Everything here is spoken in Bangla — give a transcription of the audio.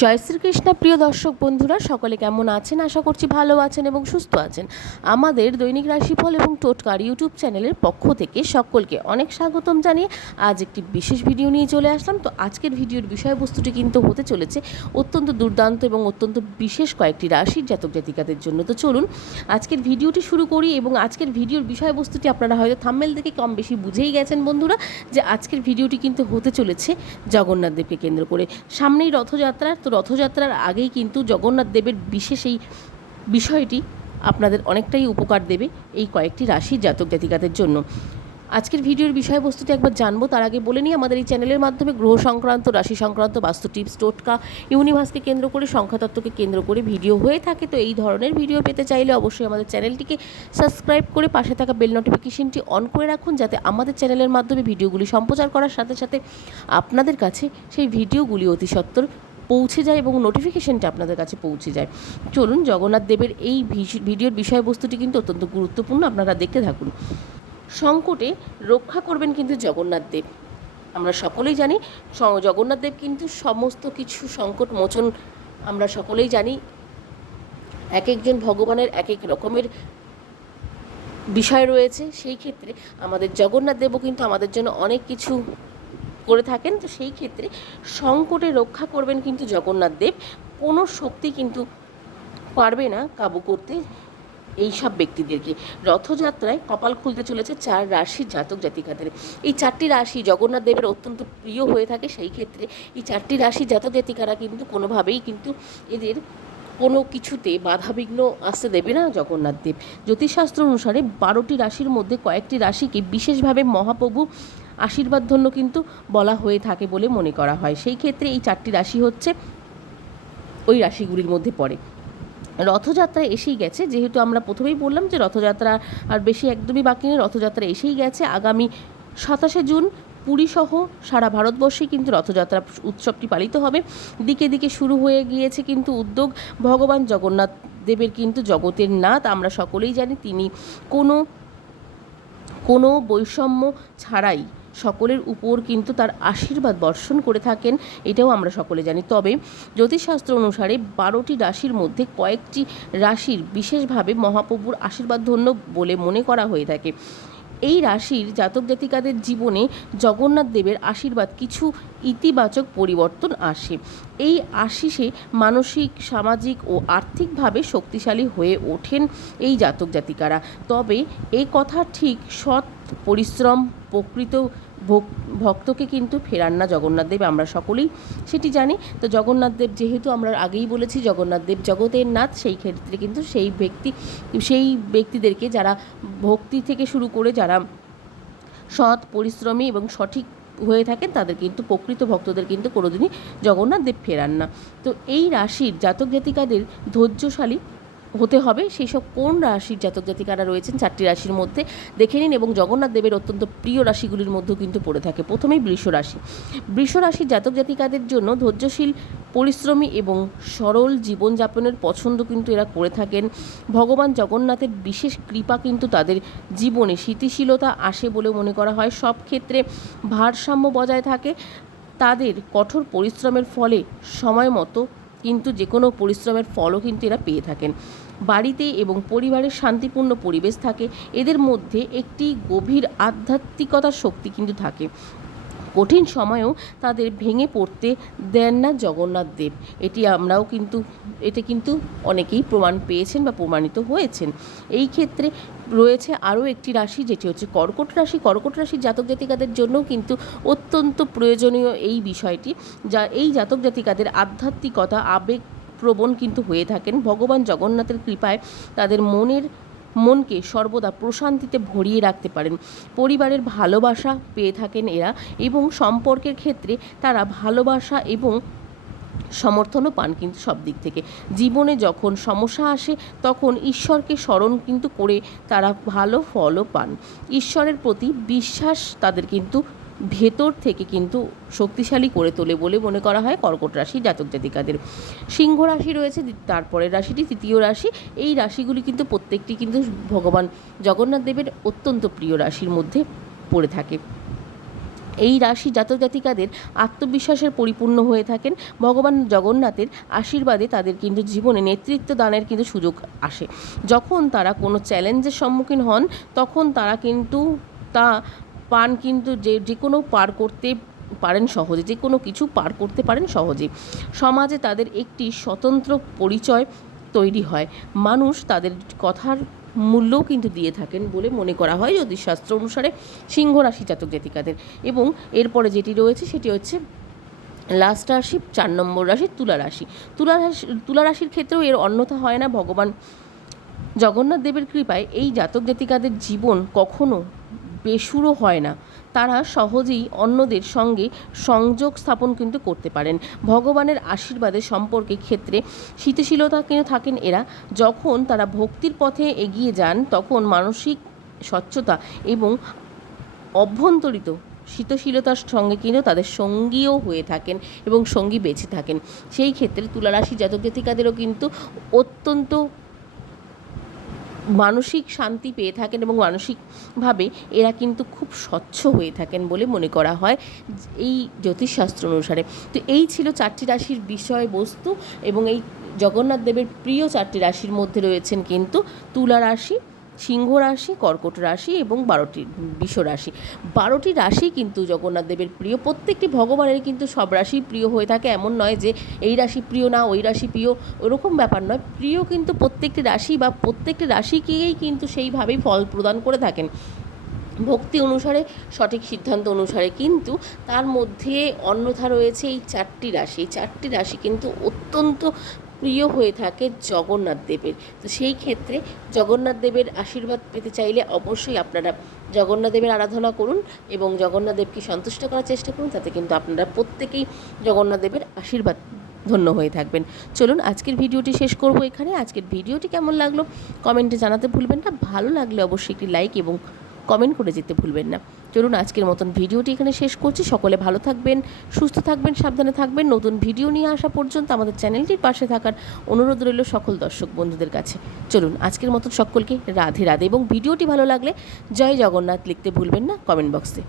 জয় শ্রীকৃষ্ণ। প্রিয় দর্শক বন্ধুরা, সকলে কেমন আছেন? আশা করছি ভালো আছেন এবং সুস্থ আছেন। আমাদের দৈনিক রাশিফল এবং টোটকার ইউটিউব চ্যানেলের পক্ষ থেকে সকলকে অনেক স্বাগতম জানিয়ে আজ একটি বিশেষ ভিডিও নিয়ে চলে আসলাম। তো আজকের ভিডিওর বিষয়বস্তুটি কিন্তু হতে চলেছে অত্যন্ত দুর্দান্ত এবং অত্যন্ত বিশেষ কয়েকটি রাশির জাতক জাতিকাদের জন্য। তো চলুন, আজকের ভিডিওটি শুরু করি এবং আজকের ভিডিওর বিষয়বস্তুটি আপনারা হয়তো থাম্মেল থেকে কম বেশি বুঝেই গেছেন বন্ধুরা যে আজকের ভিডিওটি কিন্তু হতে চলেছে জগন্নাথ দেবকে কেন্দ্র করে। সামনেই রথযাত্রা তো রথযাত্রার আগেই কিন্তু জগন্নাথ দেবের বিশেষ এই বিষয়টি আপনাদের অনেকটাই উপকার দেবে এই কয়েকটি রাশির জাতক জাতিকাদের জন্য। আজকের ভিডিওর বিষয়বস্তুটি একবার জানব, তার আগে বলে নিই, আমাদের এই চ্যানেলের মাধ্যমে গ্রহ সংক্রান্ত রাশি সংক্রান্ত বাস্তু টিপস টোটকা, ইউনিভার্সকে কেন্দ্র করে, সংখ্যাতত্ত্বকে কেন্দ্র করে ভিডিও হয়ে থাকে। তো এই ধরনের ভিডিও পেতে চাইলে অবশ্যই আমাদের চ্যানেলটিকে সাবস্ক্রাইব করে পাশে থাকা বেল নোটিফিকেশনটি অন করে রাখুন, যাতে আমাদের চ্যানেলের মাধ্যমে ভিডিওগুলি সম্প্রচার করার সাথে সাথে আপনাদের কাছে সেই ভিডিওগুলি অতি সত্বর পৌঁছে যায় এবং নোটিফিকেশনটা আপনাদের কাছে পৌঁছে যায়। চলুন জগন্নাথ দেবের এই ভিডিওর বিষয়বস্তুটি কিন্তু অত্যন্ত গুরুত্বপূর্ণ, আপনারা দেখতে থাকুন। সংকটে রক্ষা করবেন কিন্তু জগন্নাথ দেব। আমরা সকলেই জানি জগন্নাথ দেব কিন্তু সমস্ত কিছু সংকট মোচন আমরা সকলেই জানি। এক একজন ভগবানের এক এক রকমের বিষয় রয়েছে। সেই ক্ষেত্রে আমাদের জগন্নাথ দেবও কিন্তু আমাদের জন্য অনেক কিছু করে থাকেন, তো সেই ক্ষেত্রে সংকটে রক্ষা করবেন কিন্তু জগন্নাথ দেব। কোনো শক্তি কিন্তু পারবে না কাবু করতে এই সব ব্যক্তিদেরকে। রথযাত্রায় কপাল খুলতে চলেছে চার রাশির জাতক জাতিকাদের। এই চারটি রাশি জগন্নাথ দেবের অত্যন্ত প্রিয় হয়ে থাকে, সেই ক্ষেত্রে এই চারটি রাশি জাতক জাতিকারা কিন্তু কোনোভাবেই কিন্তু এদের কোনো কিছুতে বাধাবিঘ্ন আসতে দেবে না জগন্নাথ দেব। জ্যোতিষশাস্ত্র অনুসারে বারোটি রাশির মধ্যে কয়েকটি রাশিকে বিশেষভাবে মহাপ্রভু আশীর্বাদ ধন্য কিন্তু বলা হয়ে থাকে বলে মনে করা হয়। সেই ক্ষেত্রে এই চারটি রাশি হচ্ছে ওই রাশিগুলির মধ্যে পড়ে। রথযাত্রা এসেই গেছে, যেহেতু আমরা প্রথমেই বললাম যে রথযাত্রা আর বেশি একদমই বাকি নেই, রথযাত্রা এসেই গেছে। আগামী সাতাশে জুন পুরীসহ সারা ভারতবর্ষে কিন্তু রথযাত্রা উৎসবটি পালিত হবে। দিকে দিকে শুরু হয়ে গিয়েছে কিন্তু উদ্যোগ। ভগবান জগন্নাথ দেবের কিন্তু জগতের নাথ, আমরা সকলেই জানি। তিনি কোনো কোনো বৈষম্য ছাড়াই সকলের উপর কিন্তু তার আশীর্বাদ বর্ষণ করে থাকেন, এটাও আমরা সকলে জানি। তবে জ্যোতিষশাস্ত্র অনুসারে বারোটি রাশির মধ্যে কয়েকটি রাশির বিশেষভাবে মহাপ্রভুর আশীর্বাদ ধন্য বলে মনে করা হয়ে থাকে। এই রাশির জাতক জাতিকাদের জীবনে জগন্নাথ দেবের আশীর্বাদ কিছু ইতিবাচক পরিবর্তন আসে। এই আশিসে মানসিক, সামাজিক ও আর্থিকভাবে শক্তিশালী হয়ে ওঠেন এই জাতক জাতিকারা। তবে এই কথা ঠিক সৎ, পরিশ্রম, প্রকৃত ভক্তকে কিন্তু ফেরান না জগন্নাথ দেব, আমরা সকলেই সেটি জানি। তো জগন্নাথদেব যেহেতু আমরা আগেই বলেছি জগন্নাথদেব জগতের নাথ, সেই ক্ষেত্রে কিন্তু সেই ব্যক্তি সেই ব্যক্তিদেরকে যারা ভক্তি থেকে শুরু করে যারা সৎ, পরিশ্রমী এবং সঠিক হয়ে থাকেন, তাদের কিন্তু প্রকৃত ভক্তদের কিন্তু কোনোদিনই জগন্নাথ দেব ফেরান না। তো এই রাশির জাতক জাতিকাদের ধৈর্যশালী হতে হবে। সেই সব কোন রাশির জাতক জাতিকারা রয়েছেন চারটি রাশির মধ্যে দেখে নিন এবং জগন্নাথ দেবের অত্যন্ত প্রিয় রাশিগুলির মধ্যেও কিন্তু পড়ে থাকে। প্রথমেই বৃষ রাশি। বৃষ রাশির জাতক জাতিকাদের জন্য ধৈর্যশীল, পরিশ্রমী এবং সরল জীবনযাপনের পছন্দ কিন্তু এরা করে থাকেন। ভগবান জগন্নাথের বিশেষ কৃপা কিন্তু তাদের জীবনে স্থিতিশীলতা আসে বলে মনে করা হয়। সব ক্ষেত্রে ভারসাম্য বজায় থাকে। তাদের কঠোর পরিশ্রমের ফলে সময় মতো কিন্তু যে কোনো পরিশ্রমের ফলও কিন্তু এরা পেয়ে থাকেন। বাড়িতে এবং পরিবারের শান্তিপূর্ণ পরিবেশ থাকে, এদের মধ্যে একটি গভীর আধ্যাত্মিকতার শক্তি কিন্তু থাকে। কঠিন সময়েও তাদের ভেঙে পড়তে দেন না জগন্নাথ দেব। এটি আমরাও কিন্তু, এতে কিন্তু অনেকেই প্রমাণ পেয়েছেন বা প্রমাণিত হয়েছেন। এই ক্ষেত্রে রয়েছে আরও একটি রাশি, যেটি হচ্ছে কর্কট রাশি। কর্কট রাশির জাতক জাতিকাদের জন্যও কিন্তু অত্যন্ত প্রয়োজনীয় এই বিষয়টি, যা এই জাতক জাতিকাদের আধ্যাত্মিকতা, আবেগ প্রবণ কিন্তু হয়ে থাকেন। ভগবান জগন্নাথের কৃপায় তাদের মনের, মনকে সর্বদা প্রশান্তিতে ভরিয়ে রাখতে পারেন। পরিবারের ভালোবাসা পেয়ে থাকেন এরা এবং সম্পর্কের ক্ষেত্রে তারা ভালোবাসা এবং সমর্থনও পান কিন্তু সব দিক থেকে। জীবনে যখন সমস্যা আসে, তখন ঈশ্বরকে স্মরণ কিন্তু করে তারা ভালো ফলও পান। ঈশ্বরের প্রতি বিশ্বাস তাদের কিন্তু ভেতর থেকে কিন্তু শক্তিশালী করে তোলে বলে মনে করা হয় কর্কট রাশি জাতক জাতিকাদের। সিংহ রাশি রয়েছে তারপরের রাশিটি তৃতীয় রাশি। এই রাশিগুলি কিন্তু প্রত্যেকটি কিন্তু ভগবান জগন্নাথ দেবের অত্যন্ত প্রিয় রাশির মধ্যে পড়ে থাকে। এই রাশি জাতক জাতিকাদের আত্মবিশ্বাসের পরিপূর্ণ হয়ে থাকেন। ভগবান জগন্নাথের আশীর্বাদে তাদের কিন্তু জীবনে নেতৃত্ব দানের কিন্তু সুযোগ আসে। যখন তারা কোনো চ্যালেঞ্জের সম্মুখীন হন, তখন তারা কিন্তু তা পান কিন্তু যে যে কোনো পার করতে পারেন সহজে, যে কোনো কিছু পার করতে পারেন সহজে। সমাজে তাদের একটি স্বতন্ত্র পরিচয় তৈরি হয়। মানুষ তাদের কথার মূল্যও কিন্তু দিয়ে থাকেন বলে মনে করা হয় জ্যোতিষশাস্ত্র অনুসারে সিংহ রাশি জাতক জাতিকাদের। এবং এরপরে যেটি রয়েছে সেটি হচ্ছে লাস্ট রাশি, চার নম্বর রাশি, তুলা রাশি। তুলা রাশি, তুলা রাশির ক্ষেত্রেও এর অন্যথা হয় না। ভগবান জগন্নাথ দেবের কৃপায় এই জাতক জাতিকাদের জীবন কখনো বেসুরো হয় না। তারা সহজেই অন্যদের সঙ্গে সংযোগ স্থাপন কিন্তু করতে পারেন। ভগবানের আশীর্বাদের সম্পর্কে ক্ষেত্রে কিন্তু থাকেন এরা। যখন তারা ভক্তির পথে এগিয়ে যান, তখন মানসিক স্বচ্ছতা এবং অভ্যন্তরিত শীতশীলতার সঙ্গে কিন্তু তাদের সঙ্গীও হয়ে থাকেন এবং সঙ্গী বেঁচে থাকেন। সেই ক্ষেত্রে তুলারাশি জাতক জাতিকাদেরও কিন্তু অত্যন্ত মানসিক শান্তি পেয়ে থাকেন এবং মানসিকভাবে এরা কিন্তু খুব স্বচ্ছ হয়ে থাকেন বলে মনে করা হয় এই জ্যোতিষশাস্ত্র অনুসারে। তো এই ছিল চারটি রাশির বিষয়বস্তু এবং এই জগন্নাথ দেবের প্রিয় চারটি রাশির মধ্যে রয়েছেন কিন্তু তুলা রাশি সিংহ রাশি, কর্কট রাশি এবং বারোটি বিষ রাশি। বারোটি রাশি কিন্তু জগন্নাথ দেবের প্রিয়। প্রত্যেকটি ভগবানের কিন্তু সব রাশি প্রিয় হয়ে থাকে। এমন নয় যে এই রাশি প্রিয় না, ওই রাশি প্রিয়, ওরকম ব্যাপার নয়। প্রিয় কিন্তু প্রত্যেকটি রাশি বা প্রত্যেকটি রাশিকেই কিন্তু সেইভাবেই ফল প্রদান করে থাকেন। ভক্তি অনুসারে, সঠিক সিদ্ধান্ত অনুসারে কিন্তু তার মধ্যে অন্যথা রয়েছে এই চারটি রাশি। এই চারটি রাশি কিন্তু অত্যন্ত প্রিয় হয়ে থাকে জগন্নাথ দেবের। তো সেই ক্ষেত্রে জগন্নাথ দেবের আশীর্বাদ পেতে চাইলে অবশ্যই আপনারা জগন্নাথ দেবের আরাধনা করুন এবং জগন্নাথ দেবকে সন্তুষ্ট করার চেষ্টা করুন, তাতে কিন্তু আপনারা প্রত্যেকেই জগন্নাথ দেবের আশীর্বাদ ধন্য হয়ে থাকবেন। চলুন আজকের ভিডিওটি শেষ করব এখানে। আজকের ভিডিওটি কেমন লাগল? কমেন্টে জানাতে ভুলবেন না। ভালো লাগলে অবশ্যই একটি লাইক এবং কমেন্ট করে যেতে ভুলবেন না। চলুন আজকের মতন ভিডিওটি এখানে শেষ করছি। সকলে ভালো থাকবেন, সুস্থ থাকবেন, সাবধানে থাকবেন। নতুন ভিডিও নিয়ে আসা পর্যন্ত আমাদের চ্যানেলটির পাশে থাকার অনুরোধ রইল সকল দর্শক বন্ধুদের কাছে। চলুন আজকের মতন সকলকে রাধে রাধে এবং ভিডিওটি ভালো লাগলে জয় জগন্নাথ লিখতে ভুলবেন না কমেন্ট বক্সে।